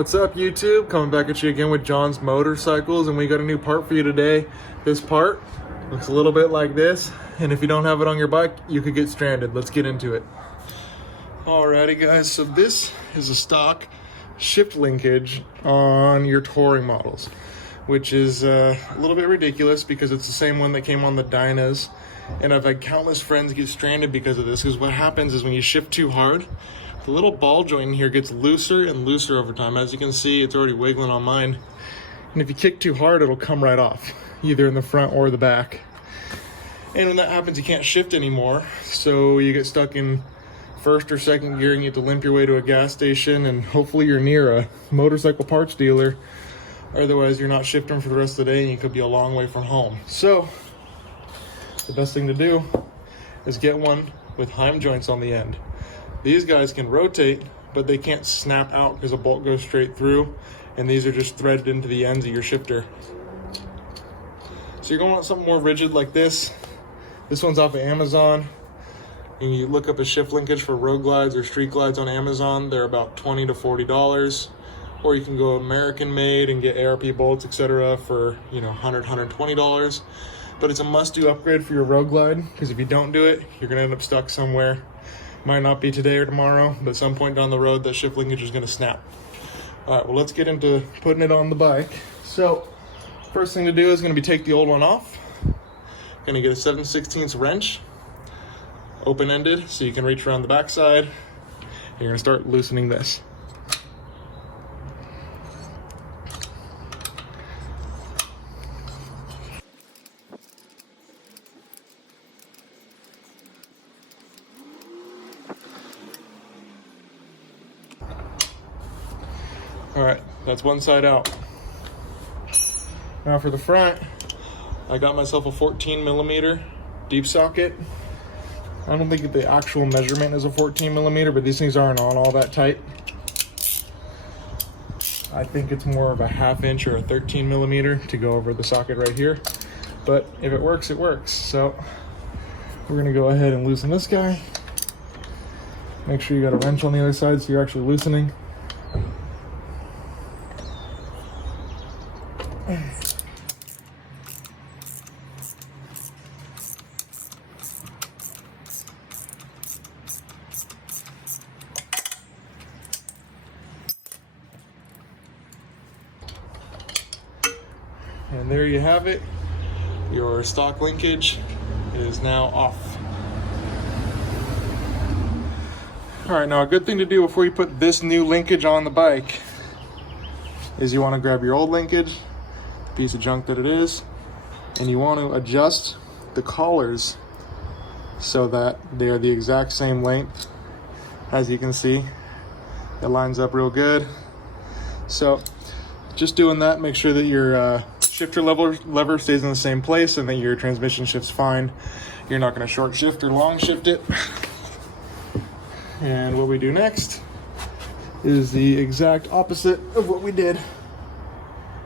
What's up, YouTube? Coming back at you again with John's Motorcycles, and we got a new part for you today. This part looks a little bit like this, and if you don't have it on your bike, you could get stranded. Let's get into it. Alrighty guys, so this is a stock shift linkage on your touring models, which is a little bit ridiculous because it's the same one that came on the Dynas, and I've had countless friends get stranded because of this, because what happens is when you shift too hard, the little ball joint in here gets looser and looser over time. As you can see, it's already wiggling on mine. And if you kick too hard, it'll come right off, either in the front or the back. And when that happens, you can't shift anymore. So you get stuck in first or second gear and you have to limp your way to a gas station, and hopefully you're near a motorcycle parts dealer. Otherwise, you're not shifting for the rest of the day and you could be a long way from home. So the best thing to do is get one with heim joints on the end. These guys can rotate, but they can't snap out because a bolt goes straight through, and these are just threaded into the ends of your shifter. So you're going to want something more rigid like this. This one's off of Amazon, and you look up a shift linkage for road glides or street glides on Amazon. They're about $20 to $40, or you can go American made and get ARP bolts, etc. for $100, $120. But it's a must-do upgrade for your road glide, because if you don't do it, you're going to end up stuck somewhere. Might not be today or tomorrow, but at some point down the road, that shift linkage is going to snap. All right, well, let's get into putting it on the bike. So first thing to do is going to be take the old one off. Going to get a 7/16 wrench, open-ended, so you can reach around the backside. You're going to start loosening this. All right, that's one side out. Now for the front, I got myself a 14mm deep socket. I don't think the actual measurement is a 14mm, but these things aren't on all that tight. I think it's more of a 1/2 inch or a 13mm to go over the socket right here. But if it works, it works. So we're gonna go ahead and loosen this guy. Make sure you got a wrench on the other side so you're actually loosening. And there you have it. Your stock linkage is now off. All right, now a good thing to do before you put this new linkage on the bike is you want to grab your old linkage, piece of junk that it is, and you want to adjust the collars so that they are the exact same length. As you can see, it lines up real good. So just doing that, make sure that your shifter lever stays in the same place and that your transmission shifts fine. You're not going to short shift or long shift it. And what we do next is the exact opposite of what we did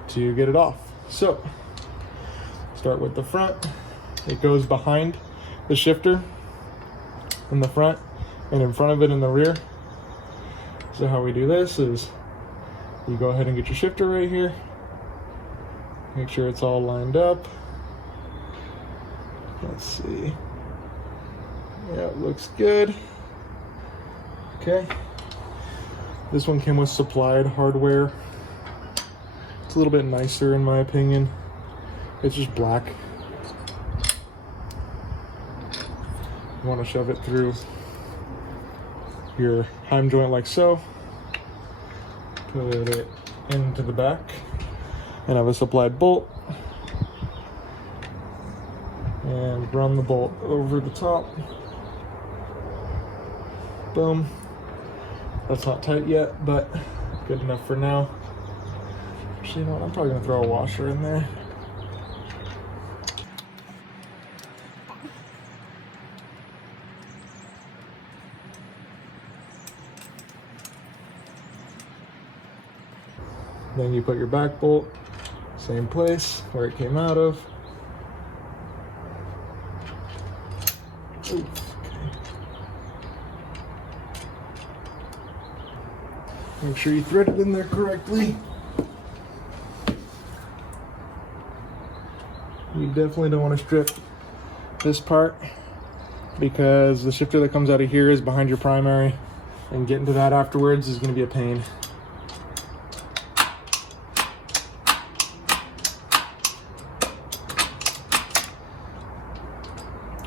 to get it off. So start with the front. It goes behind the shifter in the front and in front of it in the rear. So how we do this is you go ahead and get your shifter right here. Make sure it's all lined up. Let's see. Yeah, it looks good. Okay. This one came with supplied hardware. It's a little bit nicer in my opinion. It's just black. You want to shove it through your heim joint like so. Put it into the back and have a supplied bolt. And run the bolt over the top. Boom. That's not tight yet, but good enough for now. Actually, you know what? I'm probably gonna throw a washer in there. Then you put your back bolt, same place where it came out of. Ooh. Make sure you thread it in there correctly. You definitely don't want to strip this part because the shifter that comes out of here is behind your primary, and getting to that afterwards is going to be a pain.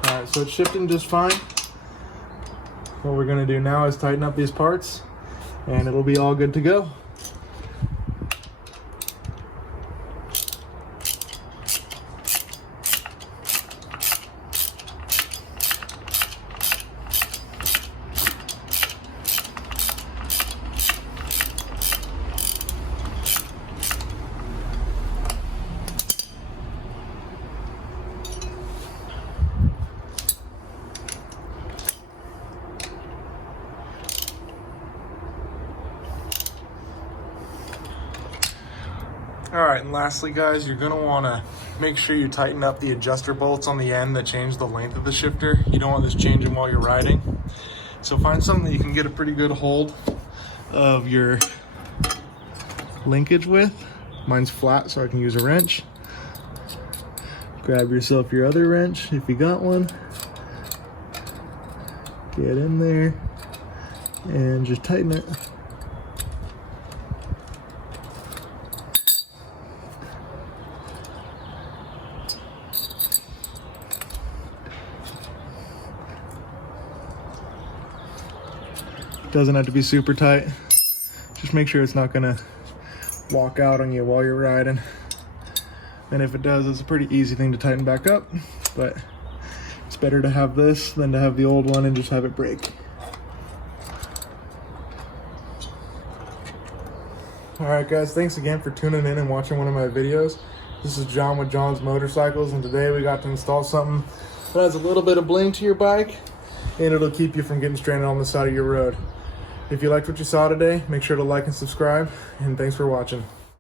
Alright, so it's shifting just fine. What we're going to do now is tighten up these parts and it'll be all good to go. All right, and lastly, guys, you're gonna wanna make sure you tighten up the adjuster bolts on the end that change the length of the shifter. You don't want this changing while you're riding. So find something that you can get a pretty good hold of your linkage with. Mine's flat, so I can use a wrench. Grab yourself your other wrench if you got one. Get in there and just tighten it. Doesn't have to be super tight. Just make sure it's not gonna walk out on you while you're riding. And if it does, it's a pretty easy thing to tighten back up, but it's better to have this than to have the old one and just have it break. All right, guys, thanks again for tuning in and watching one of my videos. This is John with John's Motorcycles, and today we got to install something that has a little bit of bling to your bike, and it'll keep you from getting stranded on the side of your road. If you liked what you saw today, make sure to like and subscribe, and thanks for watching.